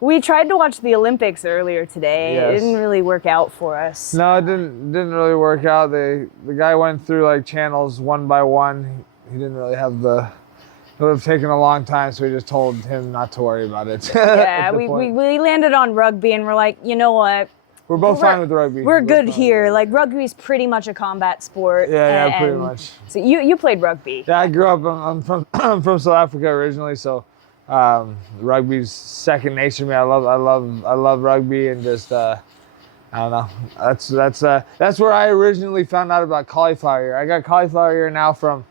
We tried to watch the Olympics earlier today. Yes. It didn't really work out for us. No, it didn't really work out. The guy went through like channels one by one. He didn't really have the. It would have taken a long time, so we just told him not to worry about it. Yeah, we landed on rugby, and we're like, you know what? We're both fine with rugby. We're good here. Like, rugby's pretty much a combat sport. Yeah, pretty much. So you played rugby. Yeah, I grew up. I'm from I'm from South Africa originally, so rugby's second nature to me. I love rugby, and just I don't know. That's where I originally found out about cauliflower ear. I got cauliflower ear now from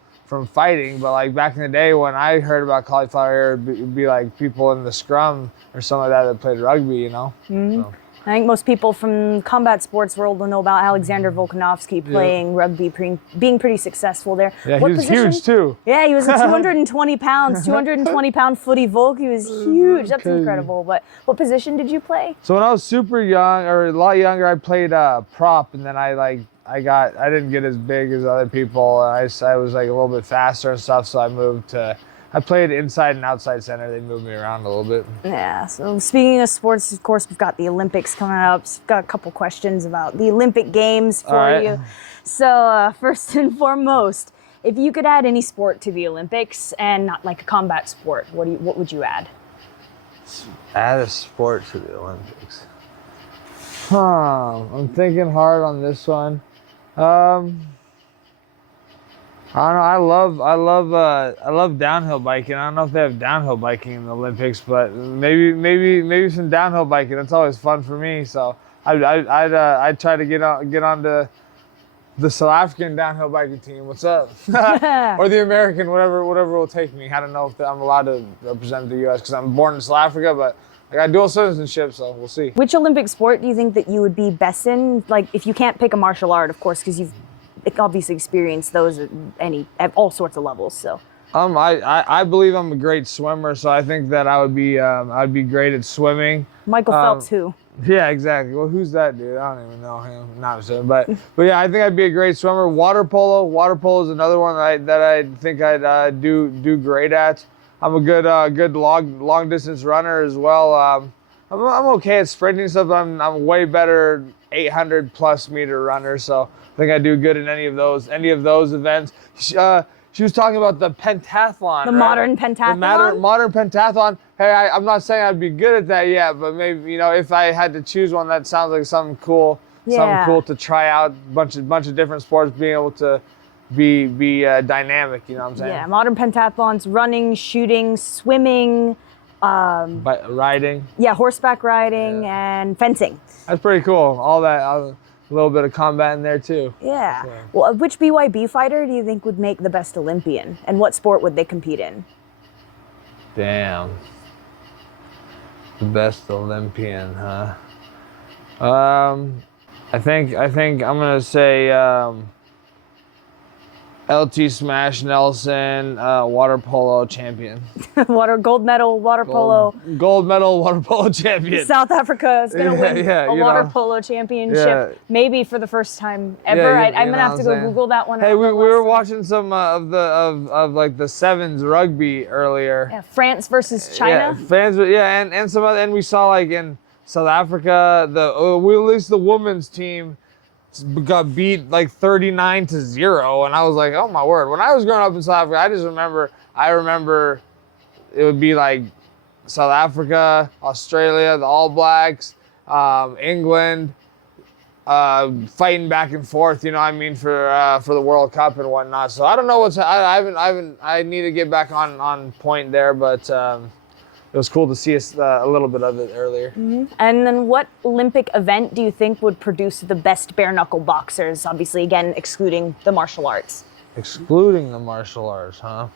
fighting, but like back in the day when I heard about cauliflower ear, it'd be like people in the scrum or something like that played rugby, you know. Mm-hmm. So. I think most people from combat sports world will know about Alexander Volkanovski playing rugby, being pretty successful there. Yeah, he was huge too. Yeah, he was a 220 pounds, 220 pound footy Volk. He was huge. That's incredible. But what position did you play? So when I was super young, or a lot younger, I played prop, and then I didn't get as big as other people. I was like a little bit faster and stuff, so I moved to. I played inside and outside center. They moved me around a little bit. Yeah, so speaking of sports, of course, we've got the Olympics coming up. So we've got a couple questions about the Olympic Games for you. So first and foremost, if you could add any sport to the Olympics and not like a combat sport, what would you add? Add a sport to the Olympics. I'm thinking hard on this one. I don't know. I love downhill biking. I don't know if they have downhill biking in the Olympics, but maybe some downhill biking. That's always fun for me. So I'd try to get onto the South African downhill biking team. What's up? Or the American, whatever will take me. I don't know if I'm allowed to represent the U.S. because I'm born in South Africa, but I got dual citizenship, so we'll see. Which Olympic sport do you think that you would be best in? Like, if you can't pick a martial art, of course, because you've obviously experienced those at all sorts of levels. So I believe I'm a great swimmer, so I think that I'd be great at swimming. Michael Phelps, who? Yeah, exactly. Well, who's that dude? I don't even know him. Not sure, but yeah, I think I'd be a great swimmer. Water polo is another one that I think I'd do great at. I'm a good long distance runner as well. I'm okay at sprinting stuff, but I'm way better 800 plus meter runner, so I think I do good in any of those events. She was talking about the pentathlon. The modern pentathlon? The modern pentathlon. Hey, I'm not saying I'd be good at that yet, but maybe, if I had to choose one, that sounds like something cool. Yeah. Something cool to try out. Bunch of different sports, being able to be dynamic. You know what I'm saying? Yeah, modern pentathlons: running, shooting, swimming. Riding. Yeah, horseback riding and fencing. That's pretty cool. All that, a little bit of combat in there too. Yeah. So. Well, which BYB fighter do you think would make the best Olympian, and what sport would they compete in? Damn. The best Olympian, huh? I think I'm gonna say LT Smash Nelson, water polo champion. Gold medal water polo. Gold medal water polo champion. South Africa is going to win a water polo championship, maybe for the first time ever. I'm going to have to go Google that one. Hey, we were watching some of like the sevens rugby earlier. Yeah, France versus China. Yeah, France, and some other, and we saw like in South Africa, at least the women's team got beat like 39-0, and I was like, oh my word. When I was growing up in South Africa, I remember it would be like South Africa, Australia, the All Blacks, England, fighting back and forth, you know what I mean, for the World Cup and whatnot. So I don't know I need to get back on point there, but it was cool to see us a little bit of it earlier. Mm-hmm. And then what Olympic event do you think would produce the best bare knuckle boxers? Obviously, again, excluding the martial arts. Excluding the martial arts, huh?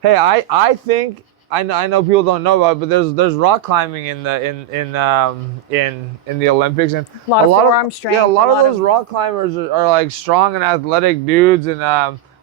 Hey, I think I know people don't know about it, but there's rock climbing in the Olympics, and a lot of forearm strength. Yeah, a lot of those rock climbers are like strong and athletic dudes, and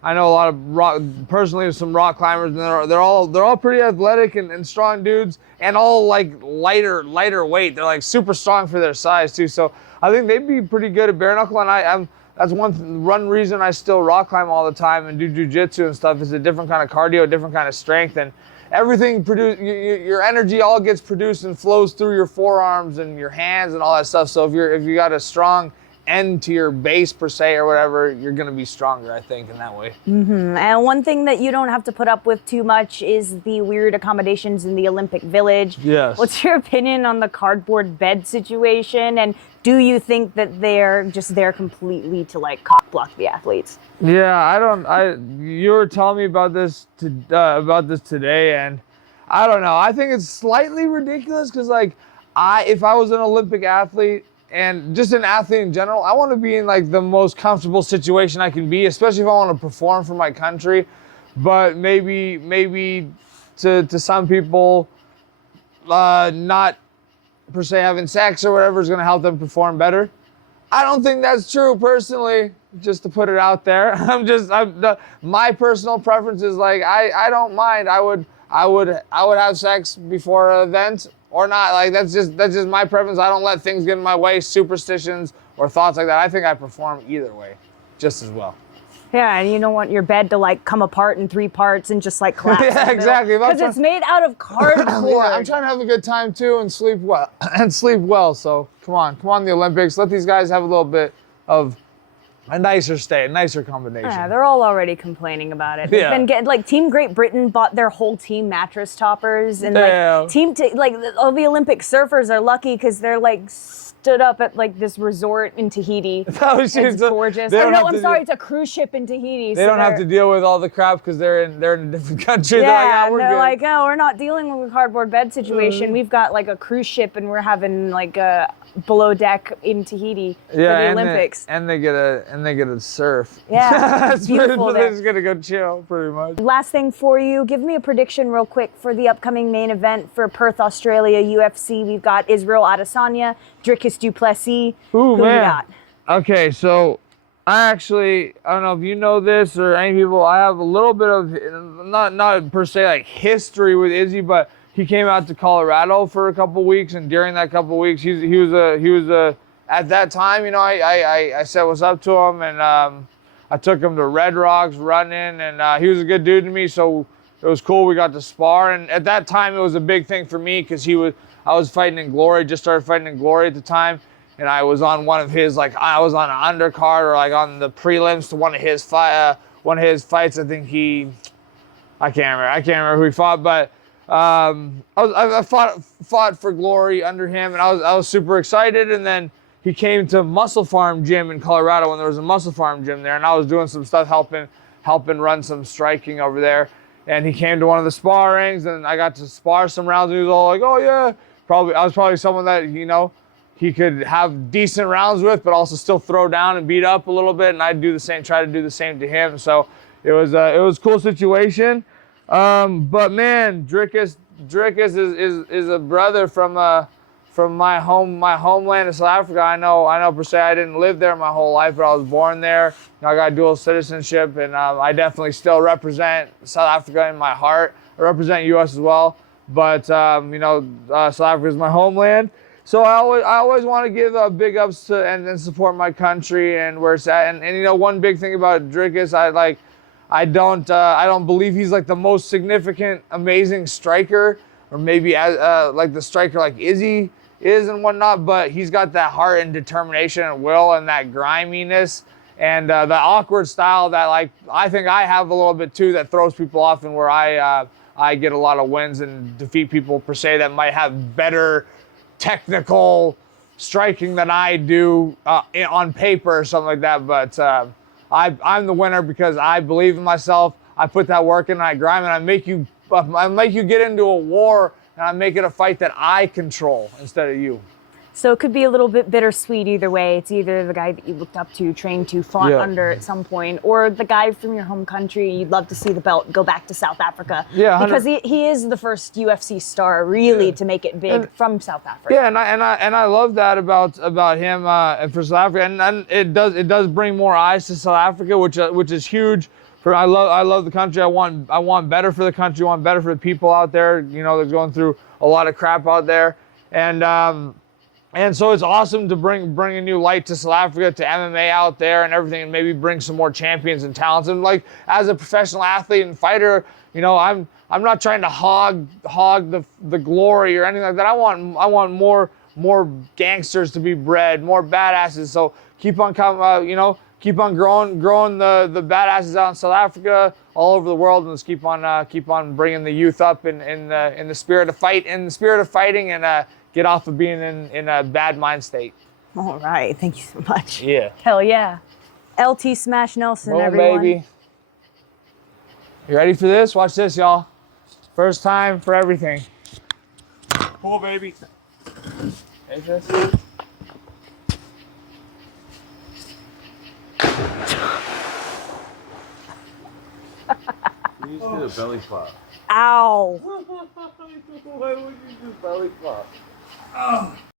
I know a lot of some rock climbers, and they're all pretty athletic and strong dudes, and all like lighter weight. They're like super strong for their size too. So I think they'd be pretty good at bare knuckle, and that's one reason I still rock climb all the time and do jujitsu and stuff. Is a different kind of cardio, different kind of strength, and everything your energy all gets produced and flows through your forearms and your hands and all that stuff. So if you got a strong end to your base per se or whatever, you're going to be stronger, I think, in that way. And one thing that you don't have to put up with too much is the weird accommodations in the Olympic Village. Yes. What's your opinion on the cardboard bed situation? And do you think that they're just there completely to like cock block the athletes? Yeah, you were telling me about this today, and I don't know. I think it's slightly ridiculous because like if I was an Olympic athlete and just an athlete in general, I want to be in like the most comfortable situation I can be, especially if I want to perform for my country. But maybe to some people, not per se having sex or whatever is going to help them perform better. I don't think that's true personally, just to put it out there. My personal preference is like, I don't mind. I would have sex before an event or not. Like that's just my preference. I don't let things get in my way, superstitions or thoughts like that. I think I perform either way just as well. Yeah, and you don't want your bed to like come apart in 3 parts and just like collapse. Yeah, exactly. Because it's made out of cardboard. Yeah, I'm trying to have a good time too and sleep well. So come on, the Olympics. Let these guys have a little bit of a nicer combination. Yeah, they're all already complaining about it. They've been getting like Team Great Britain bought their whole team mattress toppers, and like all the Olympic surfers are lucky because they're like stood up at like this resort in Tahiti. It's gorgeous. It's a cruise ship in Tahiti. They don't have to deal with all the crap because they're in a different country. Yeah, they're like, oh, we're not dealing with a cardboard bed situation. We've got like a cruise ship, and we're having like a below deck in Tahiti for the Olympics. And they get a surf. Yeah, it's beautiful. They're just gonna go chill, pretty much. Last thing for you, give me a prediction real quick for the upcoming main event for Perth, Australia, UFC. We've got Israel Adesanya, Dricus du Plessis. Ooh, Who man. you got? Okay, so I don't know if you know this or any people. I have a little bit of not per se like history with Izzy, but he came out to Colorado for a couple weeks, and during that couple weeks, he was at that time, you know, I said what's up to him, and I took him to Red Rocks running, and he was a good dude to me, so it was cool. We got to spar, and at that time, it was a big thing for me because I was fighting in Glory, just started fighting in Glory at the time, and I was on one of his I was on an undercard or like on the prelims to one of his fights. I think I can't remember who he fought, but. I fought for Glory under him, and I was super excited. And then he came to Muscle Farm Gym in Colorado when there was a Muscle Farm Gym there, and I was doing some stuff helping run some striking over there. And he came to one of the sparrings, and I got to spar some rounds. And he was all like, "Oh yeah," I was probably someone that he could have decent rounds with, but also still throw down and beat up a little bit. And I'd try to do the same to him. So it was a cool situation. But man, Dricus is a brother from my homeland in South Africa. I know per se I didn't live there my whole life, but I was born there. I got dual citizenship, and I definitely still represent South Africa in my heart. I represent US as well, but South Africa is my homeland. So I always want to give big ups to and support my country and where it's at. And one big thing about Dricus, I don't believe he's like the most significant, amazing striker, or maybe like the striker like Izzy is and whatnot. But he's got that heart and determination and will and that griminess and the awkward style that like I think I have a little bit too that throws people off, and where I get a lot of wins and defeat people per se that might have better technical striking than I do on paper or something like that. But I'm the winner because I believe in myself. I put that work in, and I grind, and I make you get into a war, and I make it a fight that I control instead of you. So it could be a little bit bittersweet either way. It's either the guy that you looked up to, trained to, fought under at some point, or the guy from your home country. You'd love to see the belt go back to South Africa. Yeah, because he is the first UFC star really to make it big from South Africa. Yeah, and I love that about him for South Africa, and it does bring more eyes to South Africa, which is huge. I love the country. I want better for the country. I want better for the people out there. They're going through a lot of crap out there, and so it's awesome to bring a new light to South Africa, to MMA out there and everything, and maybe bring some more champions and talents. And like as a professional athlete and fighter, You know, I'm not trying to hog the glory or anything like that. I want more gangsters to be bred, more badasses. So keep on coming, you know, keep on growing the badasses out in South Africa, all over the world, and let's keep on bringing the youth up in the spirit of fighting, and get off of being in a bad mind state. All right. Thank you so much. Yeah. Hell yeah. LT Smash Nelson, Boom, everyone. baby. You ready for this? Watch this, y'all. First time for everything. Cool, baby. Take this. You used to do the belly flop. Ow. Why would you do belly flop?